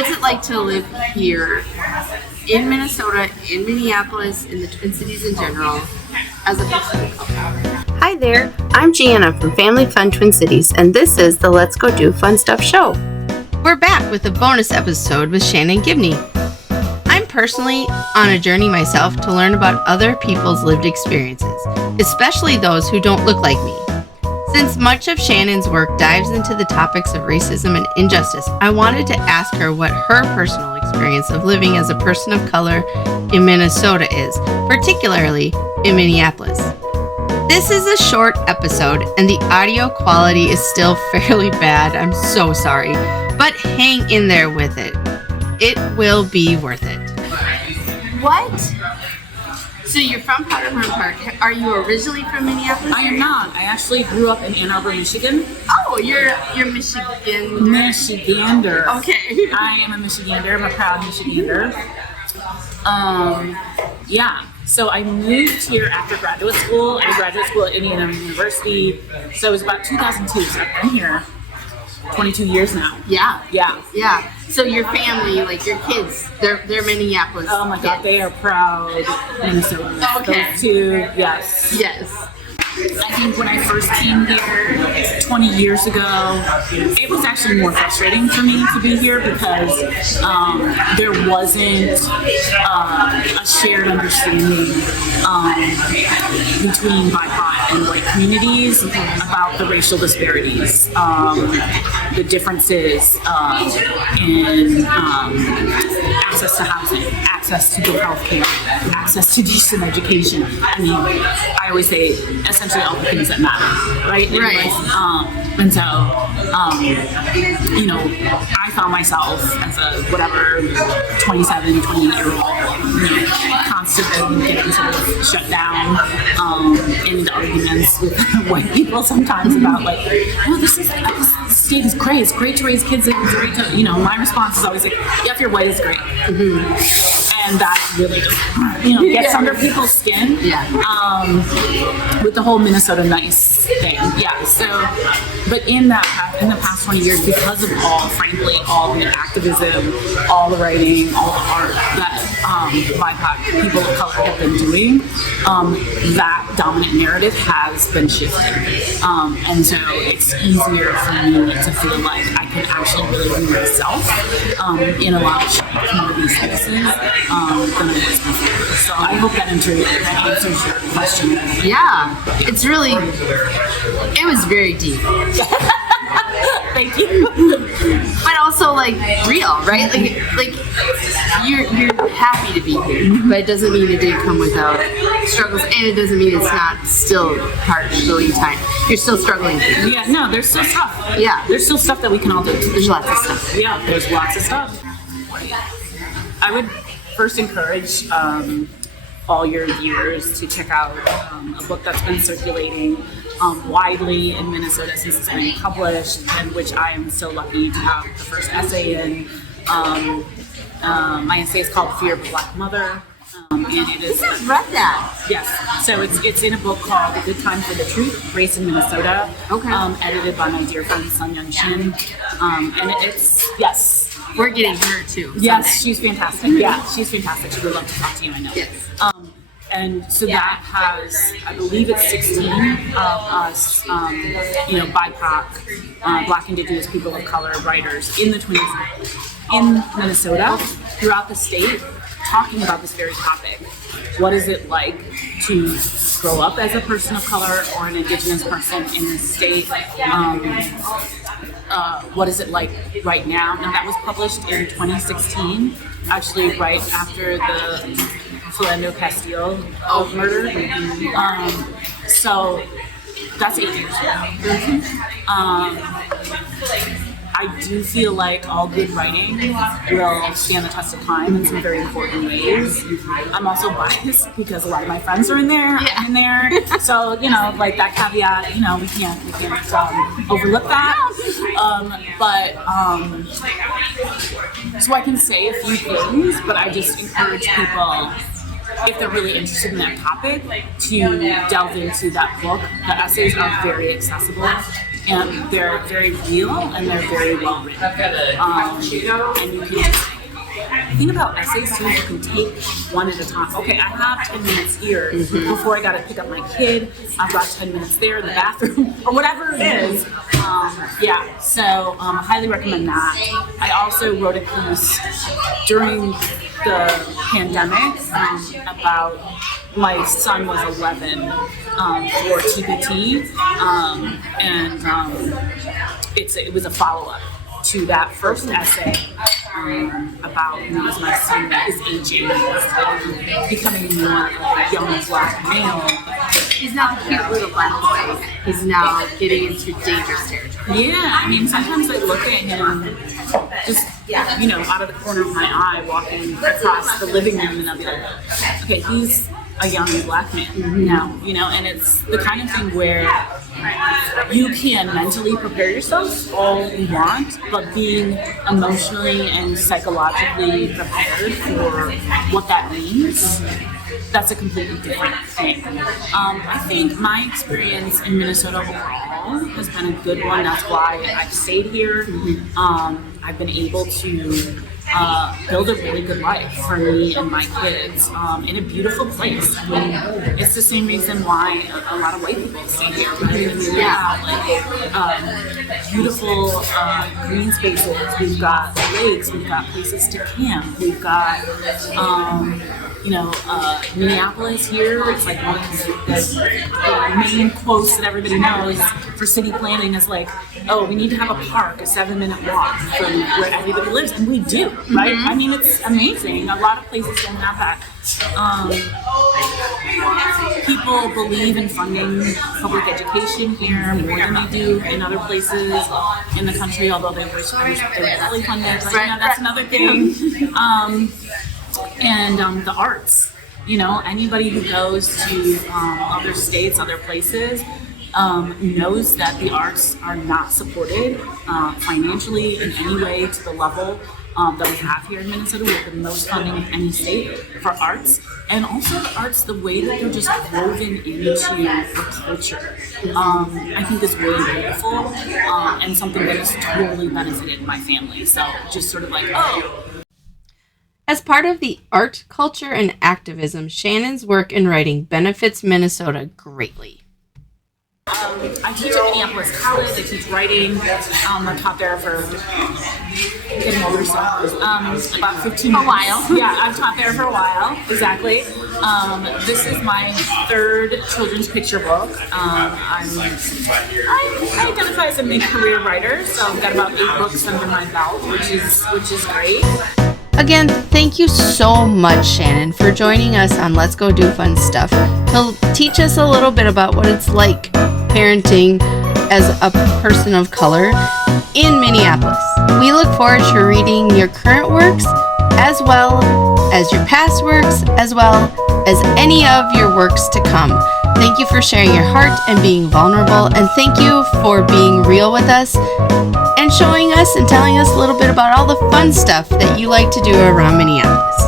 What's it like to live here in Minnesota, in Minneapolis, in the Twin Cities in general, as a person of color? Hi there, I'm Gianna from Family Fun Twin Cities, and this is the Let's Go Do Fun Stuff show. We're back with a bonus episode with Shannon Gibney. I'm personally on a journey myself to learn about other people's lived experiences, especially those who don't look like me. Since much of Shannon's work dives into the topics of racism and injustice, I wanted to ask her what her personal experience of living as a person of color in Minnesota is, particularly in Minneapolis. This is a short episode, and the audio quality is still fairly bad. I'm so sorry, but hang in there with it. It will be worth it. What? So you're from Powderhorn Park. Are you originally from Minneapolis? I am not. I actually grew up in Ann Arbor, Michigan. Oh, you're Michigander. Michigander. Okay. I am a Michigander. I'm a proud Michigander. Yeah. So I moved here after graduate school. I did graduate school at Indiana University. So it was about 2002. So I've been here 22 years now. Yeah. Yeah. So your family, like your kids, they're Minneapolis. Oh my God, they are proud Minnesotans. Okay. Those two, yes. Yes. I think when I first came here 20 years ago, it was actually more frustrating for me to be here because there wasn't a shared understanding between BIPOC and white communities about the racial disparities, the differences in access to housing, access to good health care, access to decent education. I mean, I always say essentially all the things that matter, right? Right. And so, I found myself as a 27, 28-year-old, constantly getting sort of shut down into arguments with white people sometimes about like, well, this state is great. It's great to raise kids. It's great to, my response is always like, yeah, if you're white, it's great. Mm-hmm. And that really just, gets under people's skin. Yeah. With the whole Minnesota nice thing. Yeah. So, but in the past 20 years, because of frankly, all the activism, all the writing, all the art that BIPOC people of color have been doing, that dominant narrative has been shifting. And so it's easier for me to feel like I can actually really be myself in a lot of community spaces than it was before. So I hope that answers your question. Yeah. It's really, it was very deep. Thank you. But also like real, right? Like you're happy to be here, but it doesn't mean it didn't come without struggles, and it doesn't mean it's not still hard going time. You're still struggling. Yeah, no, there's still stuff. Yeah. There's still stuff that we can all do. There's lots of stuff. Yeah, there's lots of stuff. I would first encourage all your viewers to check out a book that's been circulating widely in Minnesota since it's been published, and which I am so lucky to have the first essay in. My essay is called Fear of a Black Mother. And it is. I've read that. Yes. So it's in a book called A Good Time for the Truth, Race in Minnesota. Okay. Edited by my dear friend Sun Young Shin. And it's, yes. We're getting her too. Yes, someday. she's fantastic. Yeah, she's fantastic. She would love to talk to you, I know. Yes. And so that has, I believe it's 16 of us, BIPOC, Black, Indigenous, people of color writers in Minnesota, throughout the state, talking about this very topic. What is it like to grow up as a person of color or an Indigenous person in this state? What is it like right now? And that was published in 2016, actually right after the Philando Castile murder. So that's 8 years ago. I do feel like all good writing will stand the test of time in some very important ways. I'm also biased because a lot of my friends are in there. I'm in there. So, like that caveat, we can't overlook that. So I can say a few things, but I just encourage people, if they're really interested in that topic, to delve into that book. The essays are very accessible. and they're very real and they're very well written. And you can think about essays too. You can take one at a time. Okay, I have 10 minutes here before I got to pick up my kid. I've got 10 minutes there in the bathroom or whatever it is. So highly recommend that. I also wrote a piece during the pandemic about my son was 11 for TPT, it was a follow-up to that first essay about as my son is aging, becoming more a young black male. He's not a cute little black boy. He's now getting into dangerous territory. Yeah, I mean, sometimes I look at him just, out of the corner of my eye, walking across the living room, and I'll be like, okay, he's a young black man now, and it's the kind of thing where you can mentally prepare yourself all you want, but being emotionally and psychologically prepared for what that means, that's a completely different thing. I think my experience in Minnesota overall has been a good one. That's why I've stayed here. I've been able to build a really good life for me and my kids in a beautiful place. I mean, it's the same reason why a lot of white people stay here. Because we have beautiful green spaces. We've got lakes. We've got places to camp. We've got Minneapolis here. It's like one of the main quotes that everybody knows for city planning is like, oh, we need to have a park, a 7-minute walk from where everybody lives, and we do, right? I mean, it's amazing. A lot of places don't have that. People believe in funding public education here more than they do in other places in the country, although they wish they were fully funded. But that's another thing. And the arts. Anybody who goes to other states, other places, knows that the arts are not supported financially in any way to the level that we have here in Minnesota. We have the most funding of any state for arts, and also the arts, the way that they're just woven into the culture, I think is really beautiful, and something that has totally benefited my family. So just sort of like, As part of the art, culture, and activism, Shannon's work in writing benefits Minnesota greatly. I teach at Minneapolis College. I teach writing. I taught there for getting older, so about 15 years. A while. Yeah, I've taught there for a while. Exactly. This is my third children's picture book. I identify as a mid-career writer, so I've got about 8 books under my belt, which is great. Again, thank you so much, Shannon, for joining us on Let's Go Do Fun Stuff. He'll teach us a little bit about what it's like parenting as a person of color in Minneapolis. We look forward to reading your current works as well as your past works, as well as any of your works to come. Thank you for sharing your heart and being vulnerable, and thank you for being real with us and showing us and telling us a little bit about all the fun stuff that you like to do around Minneapolis.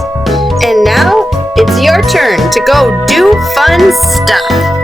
And now it's your turn to go do fun stuff.